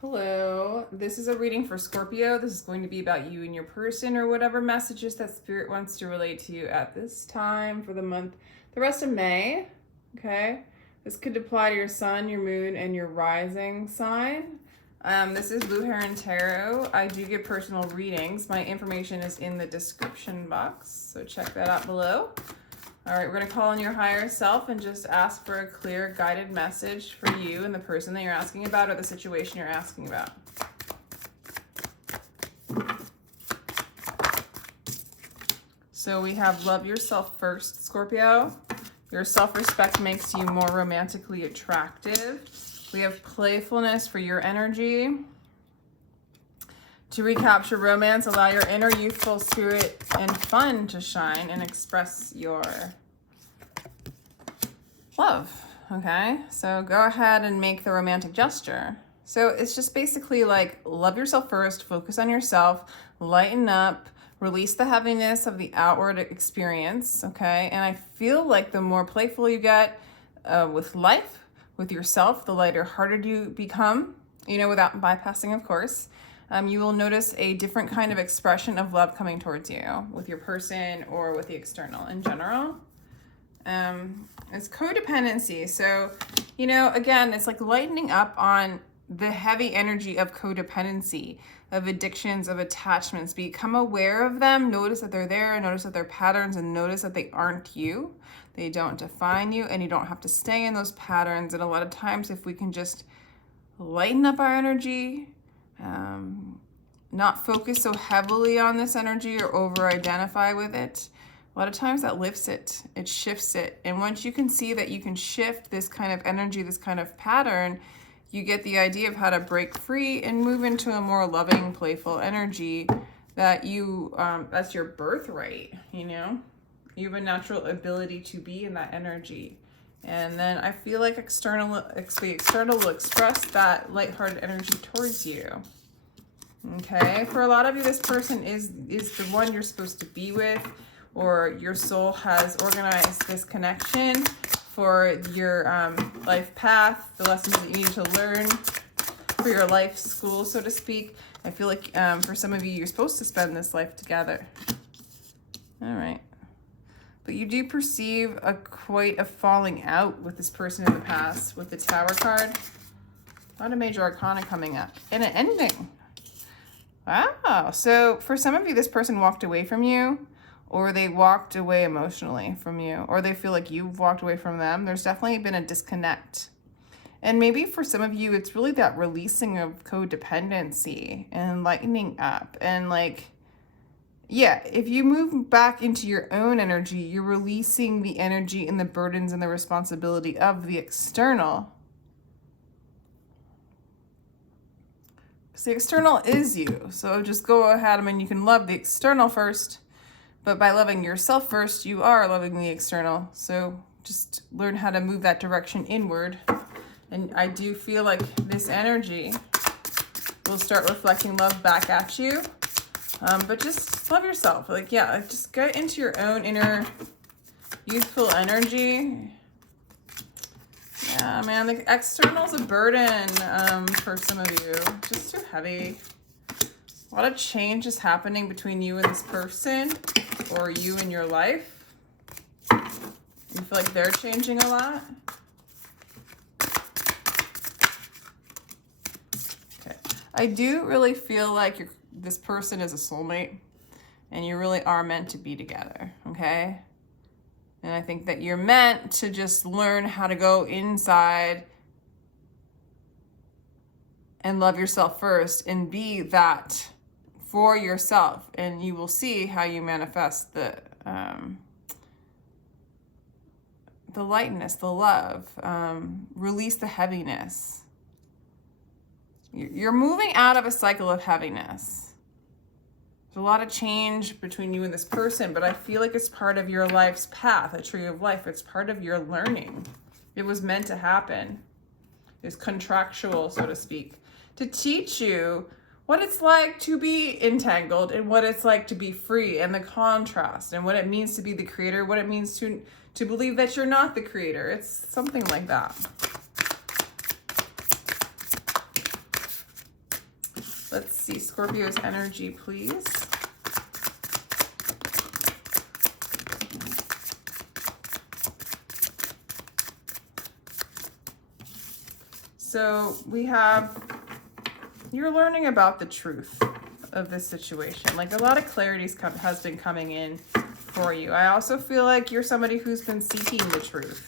Hello, this is a reading for Scorpio. This is going to be about you and your person or whatever messages that Spirit wants to relate to you at this time for the month, the rest of May, okay? This could apply to your sun, your moon, and your rising sign. This is Blue Heron Tarot. I do give personal readings. My information is in the description box, so check that out below. All right, we're going to call on your higher self and just ask for a clear, guided message for you and the person that you're asking about or the situation you're asking about. So we have love yourself first, Scorpio. Your self-respect makes you more romantically attractive. We have playfulness for your energy. To recapture romance, allow your inner youthful spirit and fun to shine and express your love, okay? So go ahead and make the romantic gesture. So it's just basically like love yourself first, focus on yourself, lighten up, release the heaviness of the outward experience, okay? And I feel like the more playful you get with life, with yourself, the lighter hearted you become, without bypassing, of course. You will notice a different kind of expression of love coming towards you with your person or with the external in general. It's codependency. So, again, it's like lightening up on the heavy energy of codependency, of addictions, of attachments. Become aware of them. Notice that they're there. Notice that they're patterns and notice that they aren't you. They don't define you and you don't have to stay in those patterns. And a lot of times if we can just lighten up our energy, not focus so heavily on this energy or over-identify with it. A lot of times that lifts it, it shifts it. And once you can see that you can shift this kind of energy, this kind of pattern, you get the idea of how to break free and move into a more loving, playful energy that that's your birthright, You have a natural ability to be in that energy. And then I feel like the external will express that lighthearted energy towards you. Okay, for a lot of you, this person is the one you're supposed to be with, or your soul has organized this connection for your life path, the lessons that you need to learn for your life school, so to speak. I feel like for some of you, you're supposed to spend this life together. All right. But you do perceive quite a falling out with this person in the past with the Tower card. A lot of major arcana coming up. And an ending. Wow. So for some of you, this person walked away from you, or they walked away emotionally from you, or they feel like you've walked away from them. There's definitely been a disconnect. And maybe for some of you, it's really that releasing of codependency and lightening up and if you move back into your own energy, you're releasing the energy and the burdens and the responsibility of the external. Because the external is you. So just go ahead. You can love the external first, but by loving yourself first, you are loving the external. So just learn how to move that direction inward. And I do feel like this energy will start reflecting love back at you. But just love yourself. Just get into your own inner youthful energy. Yeah, man, the external's a burden for some of you. Just too heavy. A lot of change is happening between you and this person or you and your life. You feel like they're changing a lot. Okay. I do really feel like this person is a soulmate and you really are meant to be together, okay? And I think that you're meant to just learn how to go inside and love yourself first and be that for yourself. And you will see how you manifest the lightness, the love, release the heaviness. You're moving out of a cycle of heaviness. There's a lot of change between you and this person, but I feel like it's part of your life's path, a tree of life. It's part of your learning. It was meant to happen. It's contractual, so to speak, to teach you what it's like to be entangled and what it's like to be free and the contrast and what it means to be the creator, what it means to believe that you're not the creator. It's something like that. Let's see Scorpio's energy, please. So we have, you're learning about the truth of this situation. Like a lot of clarity has been coming in for you. I also feel like you're somebody who's been seeking the truth.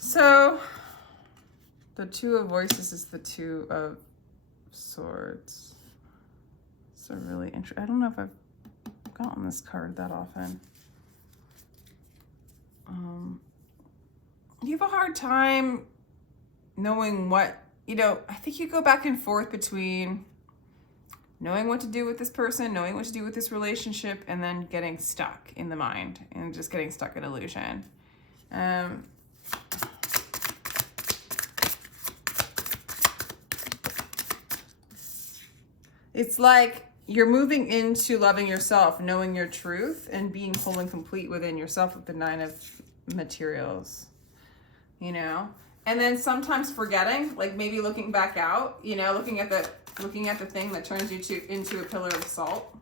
So the Two of Voices is the Two of Swords. So really interesting. I don't know if I've gotten this card that often. You have a hard time knowing what, you know, I think you go back and forth between knowing what to do with this person, knowing what to do with this relationship, and then getting stuck in the mind and just getting stuck in illusion. It's like you're moving into loving yourself, knowing your truth, and being whole and complete within yourself with the Nine of Materials, you know? And then sometimes forgetting, like maybe looking back out, you know, looking at the thing that turns you into a pillar of salt.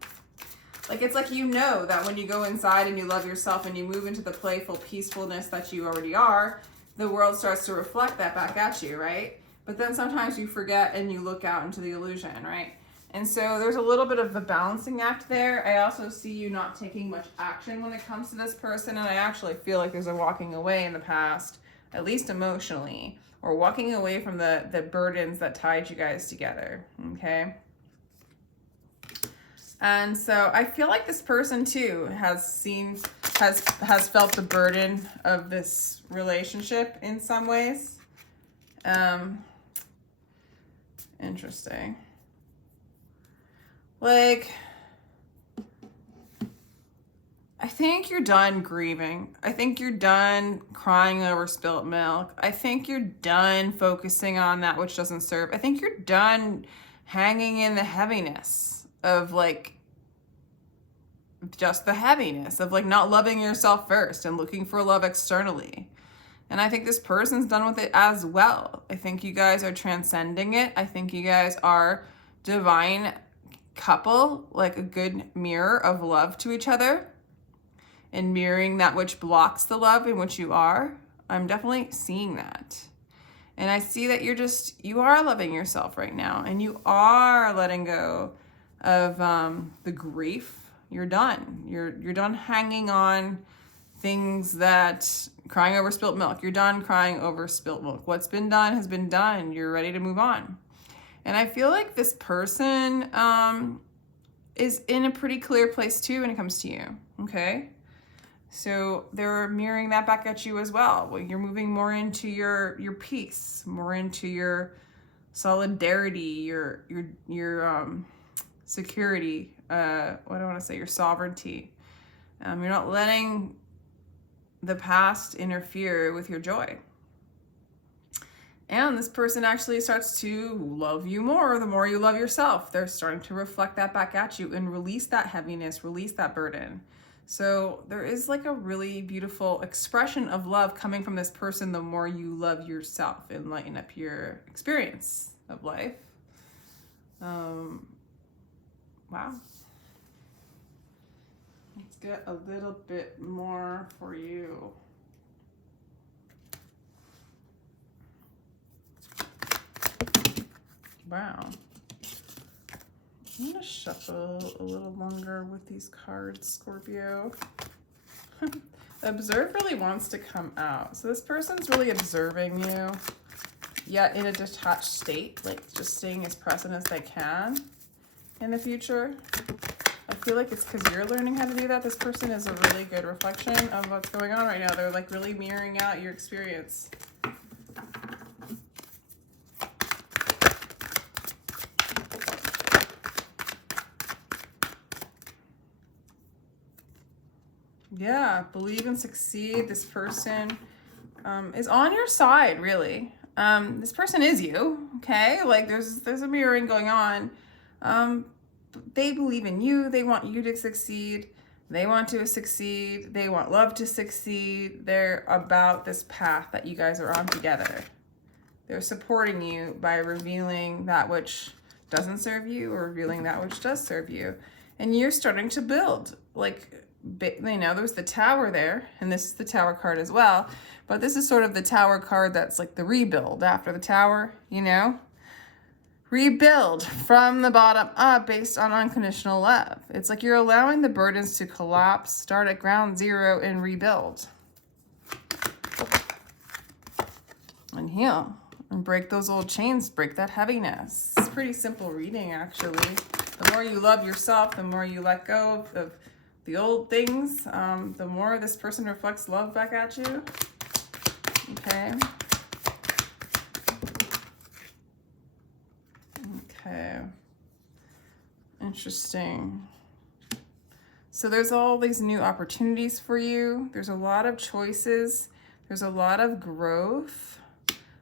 Like it's like, you know, that when you go inside and you love yourself and you move into the playful peacefulness that you already are, the world starts to reflect that back at you, right? But then sometimes you forget and you look out into the illusion, right? And so there's a little bit of a balancing act there. I also see you not taking much action when it comes to this person. And I actually feel like there's a walking away in the past, at least emotionally, or walking away from the burdens that tied you guys together, okay? And so I feel like this person too has felt the burden of this relationship in some ways. Interesting. Like, I think you're done grieving. I think you're done crying over spilt milk. I think you're done focusing on that which doesn't serve. I think you're done hanging in the heaviness of like, just the heaviness of like not loving yourself first and looking for love externally. And I think this person's done with it as well. I think you guys are transcending it. I think you guys are divine couple, like a good mirror of love to each other and mirroring that which blocks the love in which you are. I'm definitely seeing that. And I see that you are loving yourself right now and you are letting go of the grief. You're done. You're done hanging on things that, crying over spilt milk. You're done crying over spilt milk. What's been done has been done. You're ready to move on. And I feel like this person is in a pretty clear place too when it comes to you, okay? So they're mirroring that back at you as well. Well, you're moving more into your peace, more into your solidarity, your security, what do I want to say, your sovereignty. You're not letting the past interfere with your joy. And this person actually starts to love you more the more you love yourself. They're starting to reflect that back at you and release that heaviness, release that burden. So there is like a really beautiful expression of love coming from this person the more you love yourself and lighten up your experience of life. Wow. Let's get a little bit more for you. Wow. I'm going to shuffle a little longer with these cards, Scorpio. Observe really wants to come out. So this person's really observing you, yet in a detached state, like just staying as present as they can in the future. I feel like it's because you're learning how to do that. This person is a really good reflection of what's going on right now. They're like really mirroring out your experience. Yeah, believe and succeed. This person is on your side, really. This person is you, okay? Like there's a mirroring going on. they believe in you. They want you to succeed. They want to succeed. They want love to succeed. They're about this path that you guys are on together. They're supporting you by revealing that which doesn't serve you or revealing that which does serve you. And you're starting to build. Like, you know, there's the Tower there, and this is the Tower card as well. But this is sort of the Tower card that's like the rebuild after the Tower, you know? Rebuild from the bottom up based on unconditional love. It's like you're allowing the burdens to collapse, start at ground zero, and rebuild. And heal. And break those old chains, break that heaviness. It's pretty simple reading, actually. The more you love yourself, the more you let go of the old things, the more this person reflects love back at you. Okay. Okay. Interesting. So there's all these new opportunities for you. There's a lot of choices. There's a lot of growth.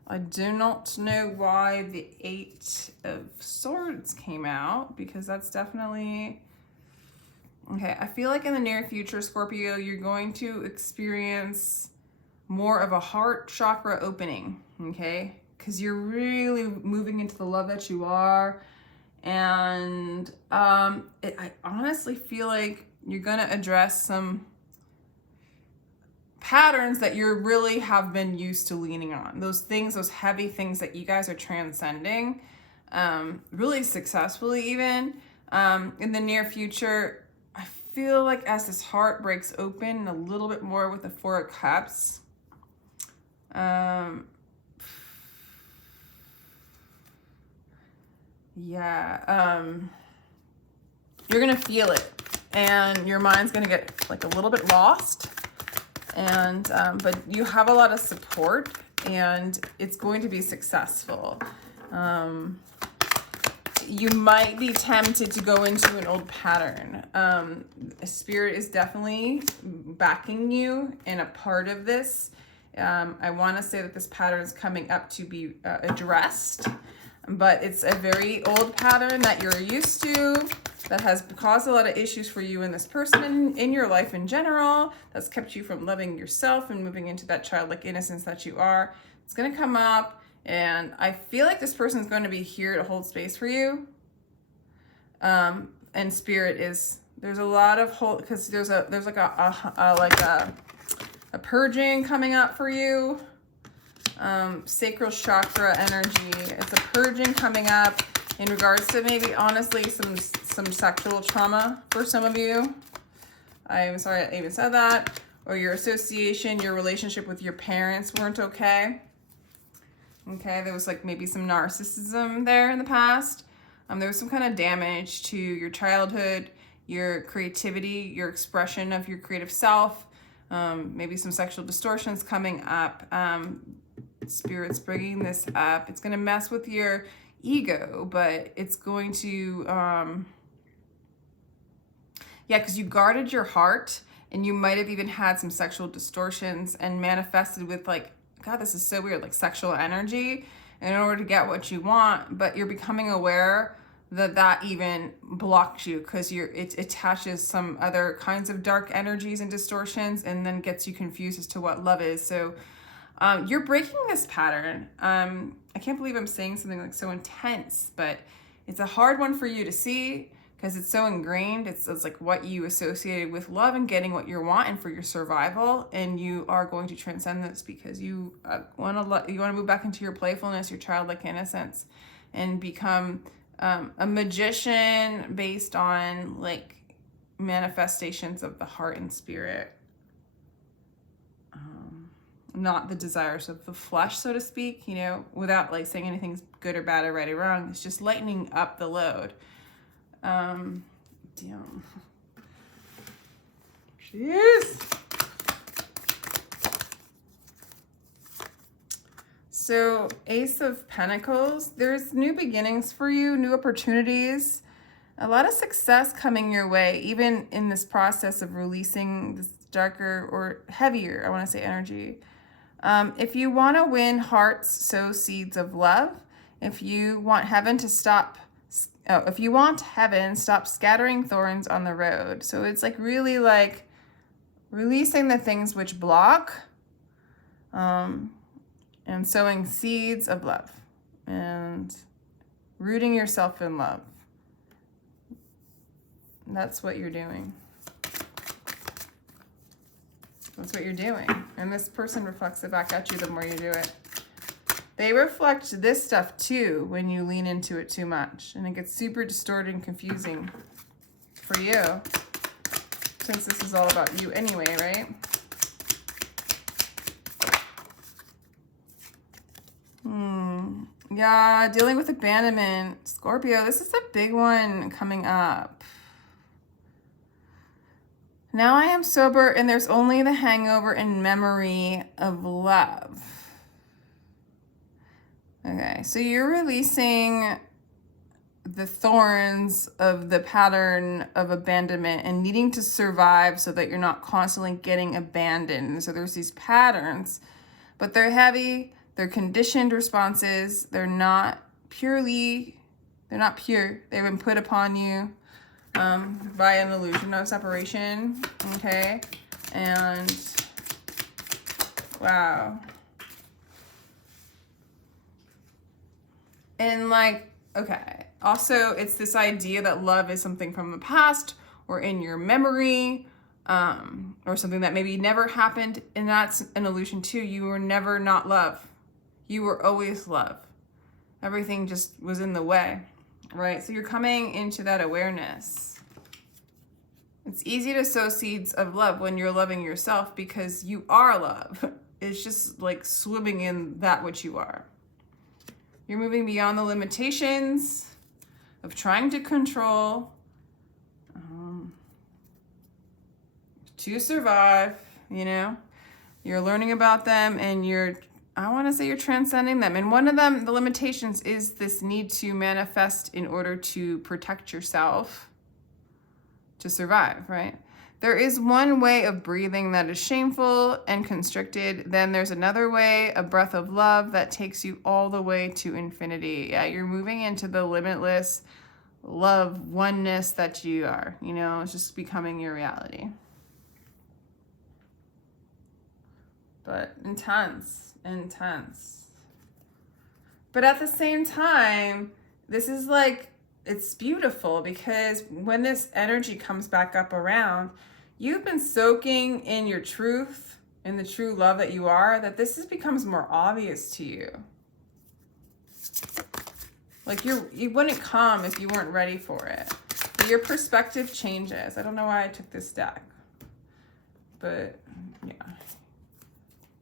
I do not know why the 8 of Swords came out, because that's definitely... Okay, I feel like in the near future, Scorpio, you're going to experience more of a heart chakra opening, okay? Because you're really moving into the love that you are. And I honestly feel like you're going to address some patterns that you really have been used to leaning on. Those things, those heavy things that you guys are transcending really successfully even. In the near future, I feel like as this heart breaks open a little bit more with the 4 of Cups, you're gonna feel it, and your mind's gonna get like a little bit lost, and but you have a lot of support, and it's going to be successful. You might be tempted to go into an old pattern. Spirit is definitely backing you in a part of this. I want to say that this pattern is coming up to be addressed, but it's a very old pattern that you're used to, that has caused a lot of issues for you and this person in your life in general, that's kept you from loving yourself and moving into that childlike innocence that you are. It's going to come up, and I feel like this person is going to be here to hold space for you. And Spirit is, there's a lot of because there's like a purging coming up for you. Sacral chakra energy. It's a purging coming up in regards to maybe honestly some sexual trauma for some of you. I'm sorry I even said that. Or your association, your relationship with your parents weren't okay. Okay, there was like maybe some narcissism there in the past. There was some kind of damage to your childhood, your creativity, your expression of your creative self, maybe some sexual distortions coming up. Spirit's bringing this up. It's going to mess with your ego, but it's going to, because you guarded your heart, and you might have even had some sexual distortions and manifested with like, God, this is so weird, like sexual energy in order to get what you want, but you're becoming aware that even blocks you, because it attaches some other kinds of dark energies and distortions, and then gets you confused as to what love is. So you're breaking this pattern. I can't believe I'm saying something like so intense, but it's a hard one for you to see because it's so ingrained. It's like what you associated with love and getting what you want and for your survival, and you are going to transcend this because you want to move back into your playfulness, your childlike innocence, and become a magician based on like manifestations of the heart and spirit, not the desires of the flesh, so to speak, you know, without like saying anything's good or bad or right or wrong. It's just lightening up the load. Damn. Jeez. So Ace of Pentacles, there's new beginnings for you, new opportunities, a lot of success coming your way, even in this process of releasing this darker or heavier, I want to say, energy. If you want to win hearts, sow seeds of love. If you want heaven to stop Oh, if you want heaven, stop scattering thorns on the road. So it's like really like releasing the things which block, and sowing seeds of love and rooting yourself in love. That's what you're doing. That's what you're doing. And this person reflects it back at you the more you do it. They reflect this stuff too when you lean into it too much. And it gets super distorted and confusing for you, since this is all about you anyway, right? Yeah, dealing with abandonment. Scorpio, this is a big one coming up. Now I am sober and there's only the hangover and memory of love. Okay, so you're releasing the thorns of the pattern of abandonment and needing to survive so that you're not constantly getting abandoned. So there's these patterns, but they're heavy, they're conditioned responses, they're not pure. They've been put upon you by an illusion of separation, okay? And wow. And like, okay, also it's this idea that love is something from the past or in your memory, or something that maybe never happened, and that's an illusion too. You were never not love. You were always love. Everything just was in the way, right? So you're coming into that awareness. It's easy to sow seeds of love when you're loving yourself because you are love. It's just like swimming in that which you are. You're moving beyond the limitations of trying to control, to survive, you know? You're learning about them and you're transcending them. And one of them, the limitations, is this need to manifest in order to protect yourself, to survive, right? There is one way of breathing that is shameful and constricted. Then there's another way, a breath of love that takes you all the way to infinity. Yeah, you're moving into the limitless love oneness that you are. You know, it's just becoming your reality. But intense. But at the same time, this is like, it's beautiful because when this energy comes back up around, you've been soaking in your truth, in the true love that you are, that this becomes more obvious to you. Like you wouldn't come if you weren't ready for it. But your perspective changes. I don't know why I took this deck, but yeah.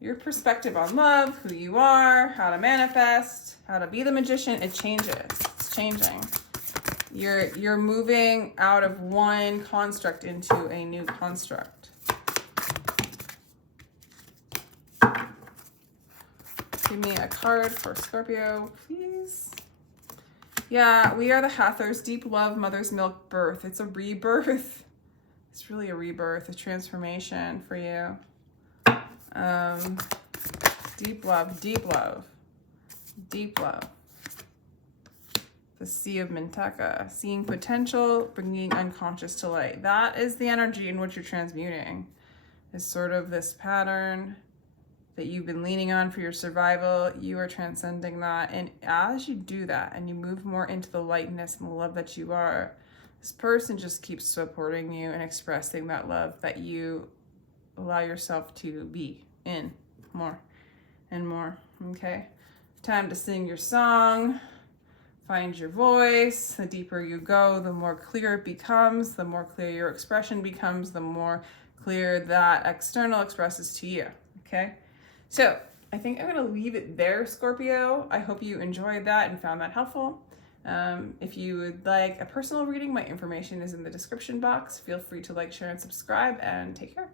Your perspective on love, who you are, how to manifest, how to be the magician, it changes. It's changing. You're moving out of one construct into a new construct. Give me a card for Scorpio, please. Yeah, we are the Hathors. Deep love, mother's milk, birth. It's a rebirth. It's really a rebirth, a transformation for you. Deep love, deep love, deep love. The Sea of Mintaka, seeing potential, bringing unconscious to light. That is the energy in which you're transmuting. Is sort of this pattern that you've been leaning on for your survival. You are transcending that. And as you do that and you move more into the lightness and the love that you are, this person just keeps supporting you and expressing that love that you allow yourself to be in more and more. Okay, time to sing your song. Find your voice. The deeper you go, the more clear it becomes, the more clear your expression becomes, the more clear that external expresses to you. Okay, so I think I'm going to leave it there, Scorpio. I hope you enjoyed that and found that helpful. If you would like a personal reading, my information is in the description box. Feel free to like, share, and subscribe, and take care.